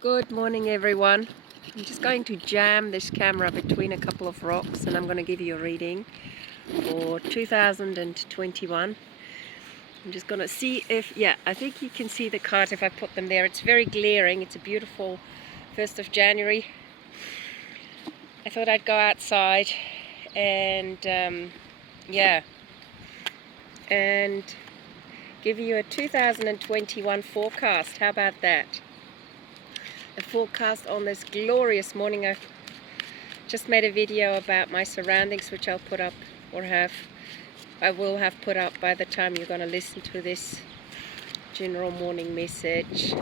Good morning, everyone. I'm just going to jam this camera between a couple of rocks and I'm going to give you a reading for 2021. I'm just going to see if, I think you can see the cards if I put them there. It's very glaring. It's a beautiful 1st of January. I thought I'd go outside and and give you a 2021 forecast. How about that? The forecast on this glorious morning. I just made a video about my surroundings, which I'll put up, or I will have put up by the time you're going to listen to this general morning message.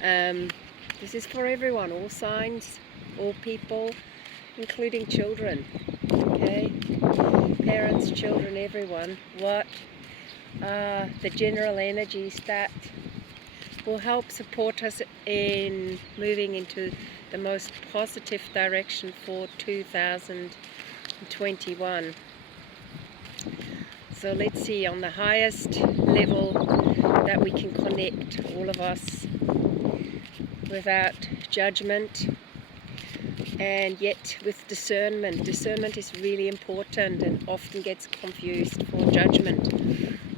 This is for everyone, all signs, all people, including children. Okay, parents, children, everyone. What are the general energies that will help support us in moving into the most positive direction for 2021. So let's see, on the highest level that we can connect, all of us, without judgment and yet with discernment. Discernment is really important and often gets confused for judgment.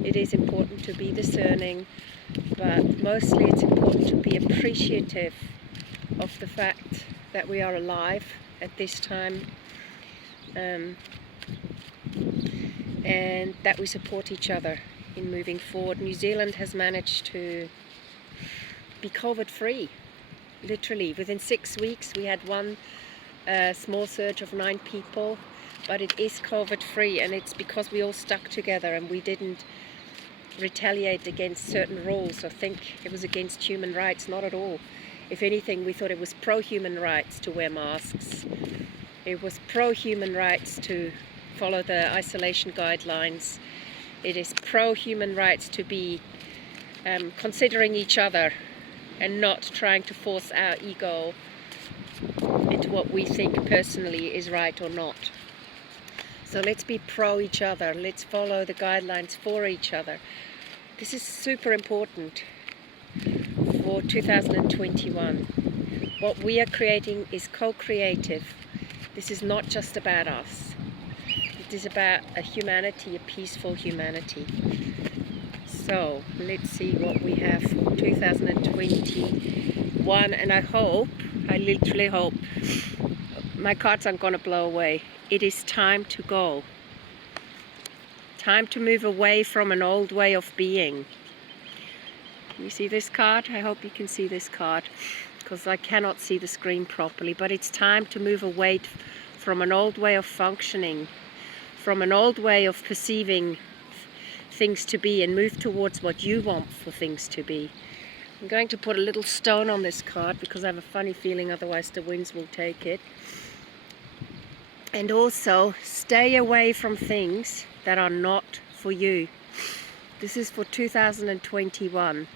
It is important to be discerning, but mostly it's important to be appreciative of the fact that we are alive at this time, and that we support each other in moving forward. New Zealand has managed to be COVID free, literally. Within 6 weeks we had one small surge of 9 people, but it is COVID free, and it's because we all stuck together and we didn't retaliate against certain rules or think it was against human rights. Not at all. If anything, we thought it was pro-human rights to wear masks. It was pro-human rights to follow the isolation guidelines. It is pro-human rights to be considering each other and not trying to force our ego into what we think personally is right or not. So let's be pro each other. Let's follow the guidelines for each other. This is super important for 2021. What we are creating is co-creative. This is not just about us. It is about a humanity, a peaceful humanity. So let's see what we have for 2021, and I literally hope, my cards aren't going to blow away. It is time to go. Time to move away from an old way of being. Can you see this card? I hope you can see this card, because I cannot see the screen properly. But it's time to move away from an old way of functioning, from an old way of perceiving things to be, and move towards what you want for things to be. I'm going to put a little stone on this card because I have a funny feeling otherwise the winds will take it. And also, stay away from things that are not for you. This is for 2021.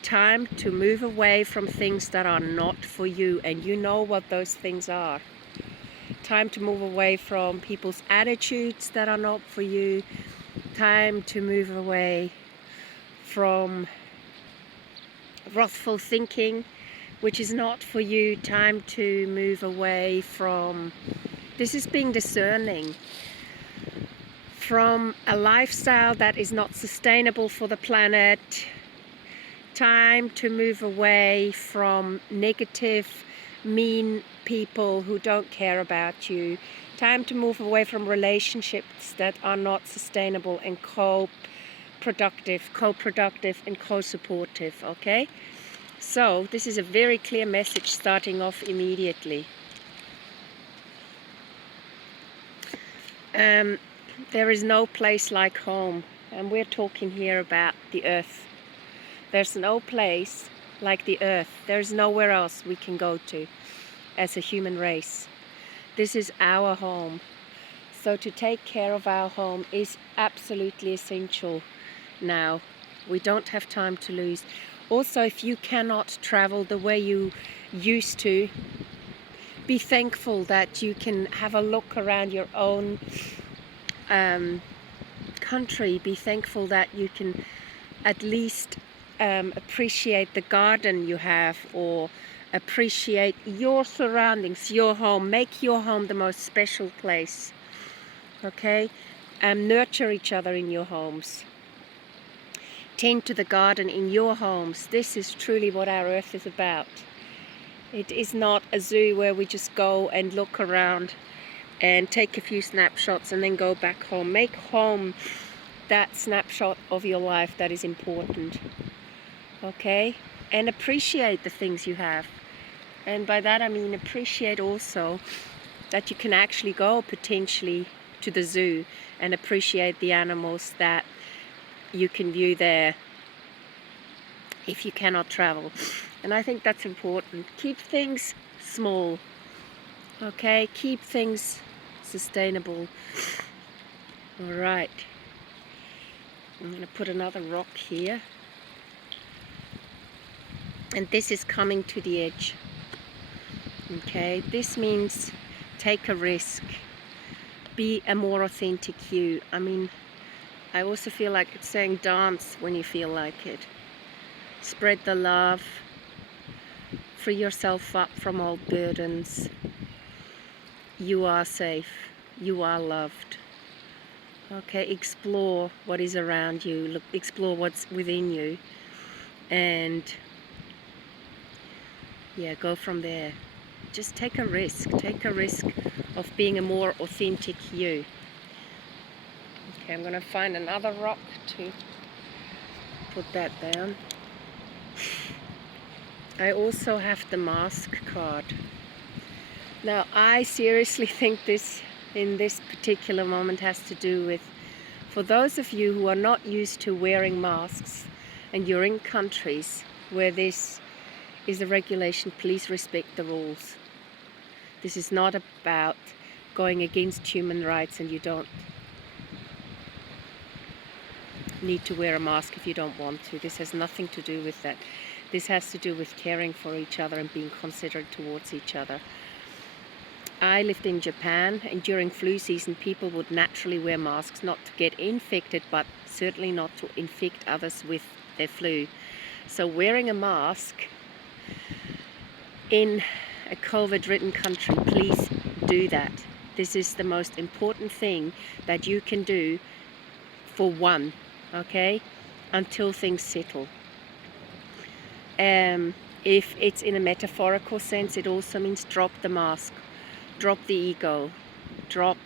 Time to move away from things that are not for you, and you know what those things are. Time to move away from people's attitudes that are not for you. Time to move away from wrathful thinking, which is not for you. Time to move away from, this is being discerning, from a lifestyle that is not sustainable for the planet. Time to move away from negative, mean people who don't care about you. Time to move away from relationships that are not sustainable and co-productive and co-supportive, okay? So this is a very clear message starting off immediately. There is no place like home, and we're talking here about the earth. There's no place like the earth. There's nowhere else we can go to as a human race. This is our home. So to take care of our home is absolutely essential now. We don't have time to lose. Also, if you cannot travel the way you used to, be thankful that you can have a look around your own country. Be thankful that you can at least appreciate the garden you have, or appreciate your surroundings, your home. Make your home the most special place. Okay? Nurture each other in your homes. Tend to the garden in your homes. This is truly what our earth is about. It is not a zoo where we just go and look around and take a few snapshots and then go back home. Make home that snapshot of your life that is important. Okay? And appreciate the things you have. And by that I mean appreciate also that you can actually go potentially to the zoo and appreciate the animals that you can view there if you cannot travel. And I think that's important. Keep things small. Okay? Keep things sustainable. Alright. I'm going to put another rock here. And this is coming to the edge. Okay? This means take a risk. Be a more authentic you. I mean, I also feel like it's saying dance when you feel like it. Spread the love. Free yourself up from all burdens. You are safe. You are loved. Okay, explore what is around you. Look, explore what's within you. And yeah, go from there. Just take a risk. Take a risk of being a more authentic you. Okay, I'm going to find another rock to put that down. I also have the mask card. Now, I seriously think this, in this particular moment, has to do with, for those of you who are not used to wearing masks and you're in countries where this is a regulation, please respect the rules. This is not about going against human rights and you don't need to wear a mask if you don't want to. This has nothing to do with that. This has to do with caring for each other and being considerate towards each other. I lived in Japan, and during flu season people would naturally wear masks, not to get infected, but certainly not to infect others with their flu. So wearing a mask in a COVID-ridden country, please do that. This is the most important thing that you can do for one, okay, until things settle. If it's in a metaphorical sense, it also means drop the mask, drop the ego, drop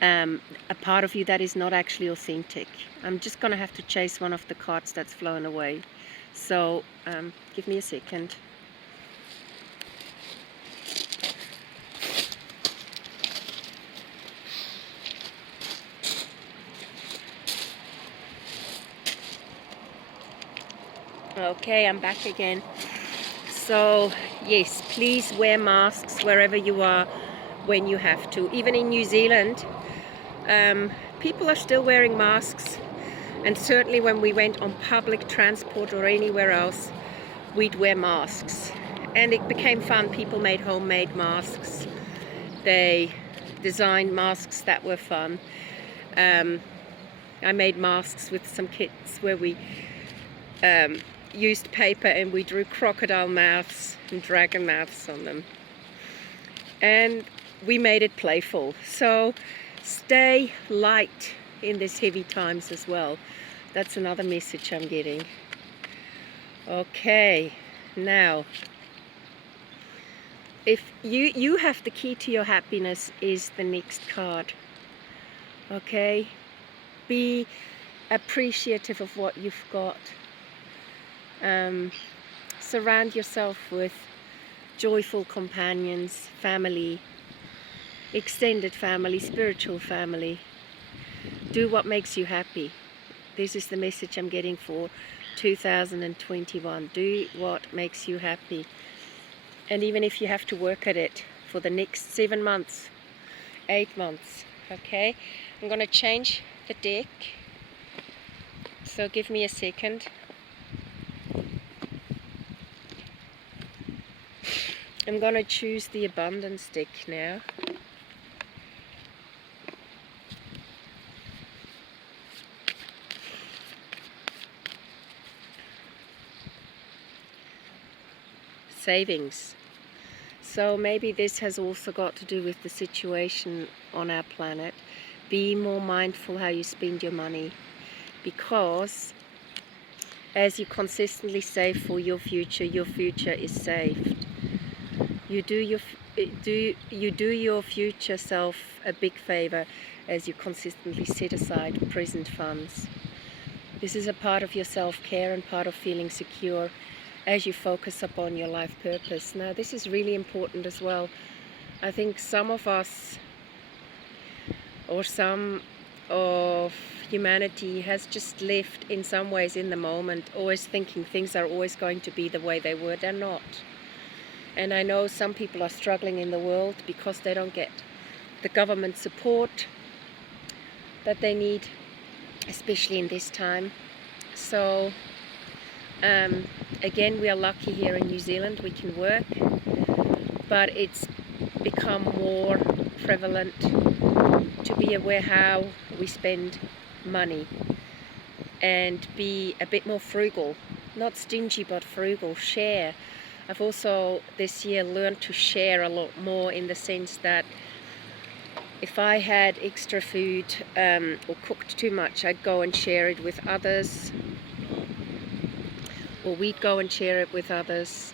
a part of you that is not actually authentic. I'm just going to have to chase one of the cards that's flown away. So give me a second. Okay, I'm back again. So yes, please wear masks wherever you are when you have to. Even in New Zealand, people are still wearing masks, and certainly when we went on public transport or anywhere else, we'd wear masks. And it became fun. People made homemade masks. They designed masks that were fun. I made masks with some kits where we used paper and we drew crocodile mouths and dragon mouths on them, and we made it playful. So stay light in these heavy times as well. That's another message I'm getting. Okay, now if you have the key to your happiness is the next card. Okay, be appreciative of what you've got. Surround yourself with joyful companions, family, extended family, spiritual family. Do what makes you happy. This is the message I'm getting for 2021. Do what makes you happy. And even if you have to work at it for the next 7 months, 8 months, okay? I'm going to change the deck. So give me a second. I'm going to choose the abundance deck now. savings. So maybe this has also got to do with the situation on our planet. Be more mindful how you spend your money, because as you consistently save for your future is saved. You do your future self a big favor as you consistently set aside present funds. This is a part of your self-care and part of feeling secure as you focus upon your life purpose. Now, this is really important as well. I think some of us, or some of humanity, has just lived in some ways in the moment, always thinking things are always going to be the way they were. They're not. And I know some people are struggling in the world because they don't get the government support that they need, especially in this time. So again, we are lucky here in New Zealand, we can work, but it's become more prevalent to be aware how we spend money and be a bit more frugal, not stingy but frugal. Share. I've also this year learned to share a lot more, in the sense that if I had extra food or cooked too much, I'd go and share it with others, or we'd go and share it with others.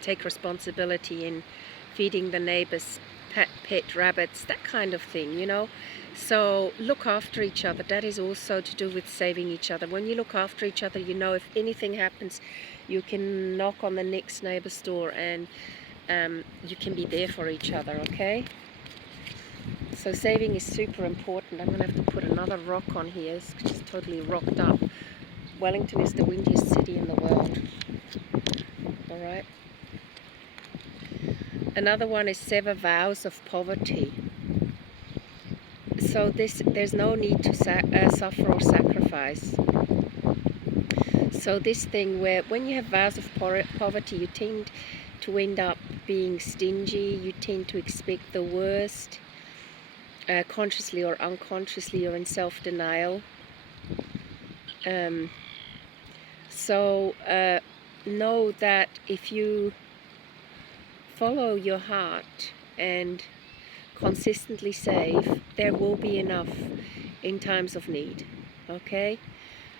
Take responsibility in feeding the neighbors' pet rabbits, that kind of thing, you know. So look after each other. That is also to do with saving each other. When you look after each other, you know, if anything happens, you can knock on the next neighbor's door and you can be there for each other, okay? So saving is super important. I'm going to have to put another rock on here. It's just totally rocked up. Wellington is the windiest city in the world. Alright. Another one is sever vows of poverty. So there's no need to suffer or sacrifice. So this thing where when you have vows of poverty, you tend to end up being stingy, you tend to expect the worst, consciously or unconsciously. You're in self-denial. So know that if you follow your heart and consistently save, there will be enough in times of need, okay?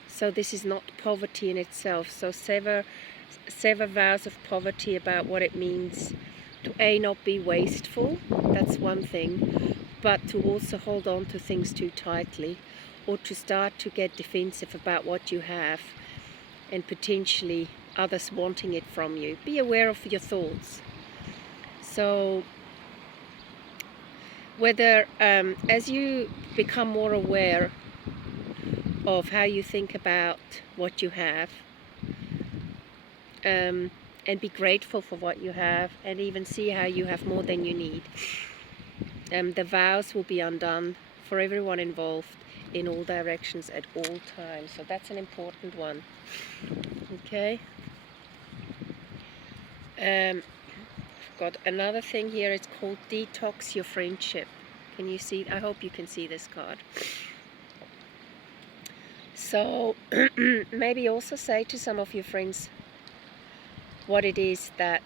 So this is not poverty in itself. So sever vows of poverty about what it means to not be wasteful, that's one thing, but to also hold on to things too tightly, or to start to get defensive about what you have and potentially others wanting it from you. Be aware of your thoughts. So whether as you become more aware of how you think about what you have, and be grateful for what you have, and even see how you have more than you need, the vows will be undone for everyone involved in all directions at all times. So that's an important one, okay? Got another thing here. It's called detox your friendship. Can you see? I hope you can see this card. So maybe also say to some of your friends what it is that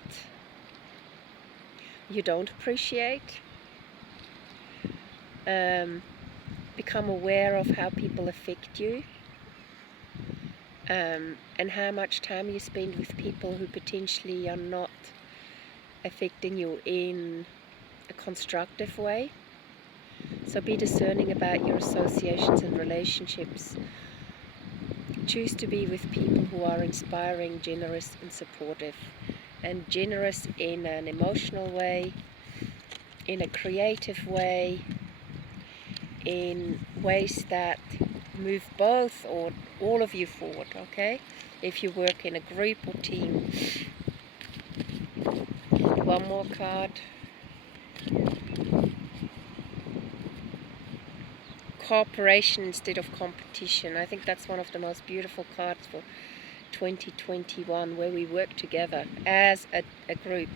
you don't appreciate. Become aware of how people affect you, and how much time you spend with people who potentially are not affecting you in a constructive way. So be discerning about your associations and relationships. Choose to be with people who are inspiring, generous and supportive. And generous in an emotional way, in a creative way, in ways that move both or all of you forward, okay? If you work in a group or team. One more card. Cooperation instead of competition. I think that's one of the most beautiful cards for 2021, where we work together as a group.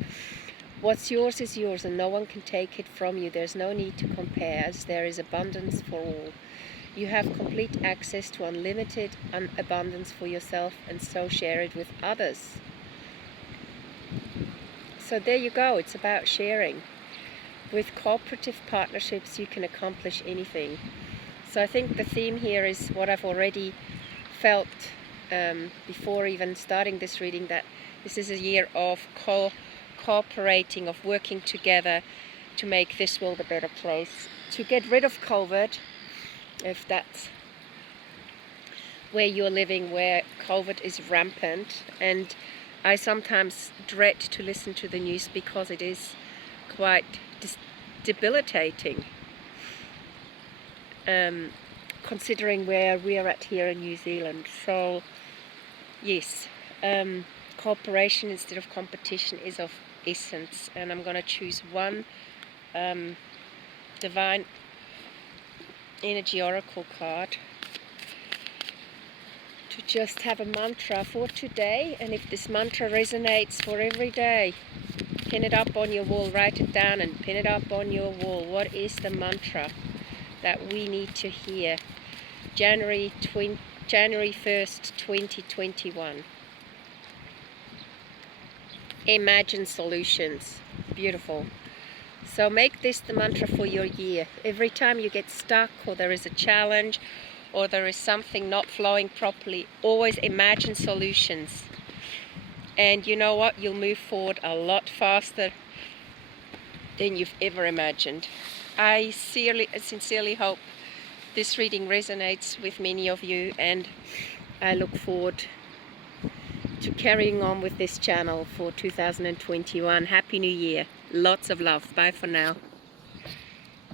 What's yours is yours and no one can take it from you. There's no need to compare, as there is abundance for all. You have complete access to unlimited abundance for yourself, and so share it with others. So there you go, it's about sharing. With cooperative partnerships you can accomplish anything. So I think the theme here is what I've already felt before even starting this reading, that this is a year of cooperating, of working together to make this world a better place, to get rid of COVID, if that's where you're living, where COVID is rampant. And I sometimes dread to listen to the news because it is quite debilitating, considering where we are at here in New Zealand. So yes, cooperation instead of competition is of essence, and I'm going to choose one Divine Energy Oracle card to just have a mantra for today. And if this mantra resonates for every day, pin it up on your wall, write it down and pin it up on your wall. What is the mantra that we need to hear? January 1st, 2021. Imagine solutions. Beautiful. So make this the mantra for your year. Every time you get stuck, or there is a challenge, or there is something not flowing properly, always imagine solutions. And you know what? You'll move forward a lot faster than you've ever imagined. I sincerely hope this reading resonates with many of you, and I look forward to carrying on with this channel for 2021. Happy New Year. Lots of love. Bye for now.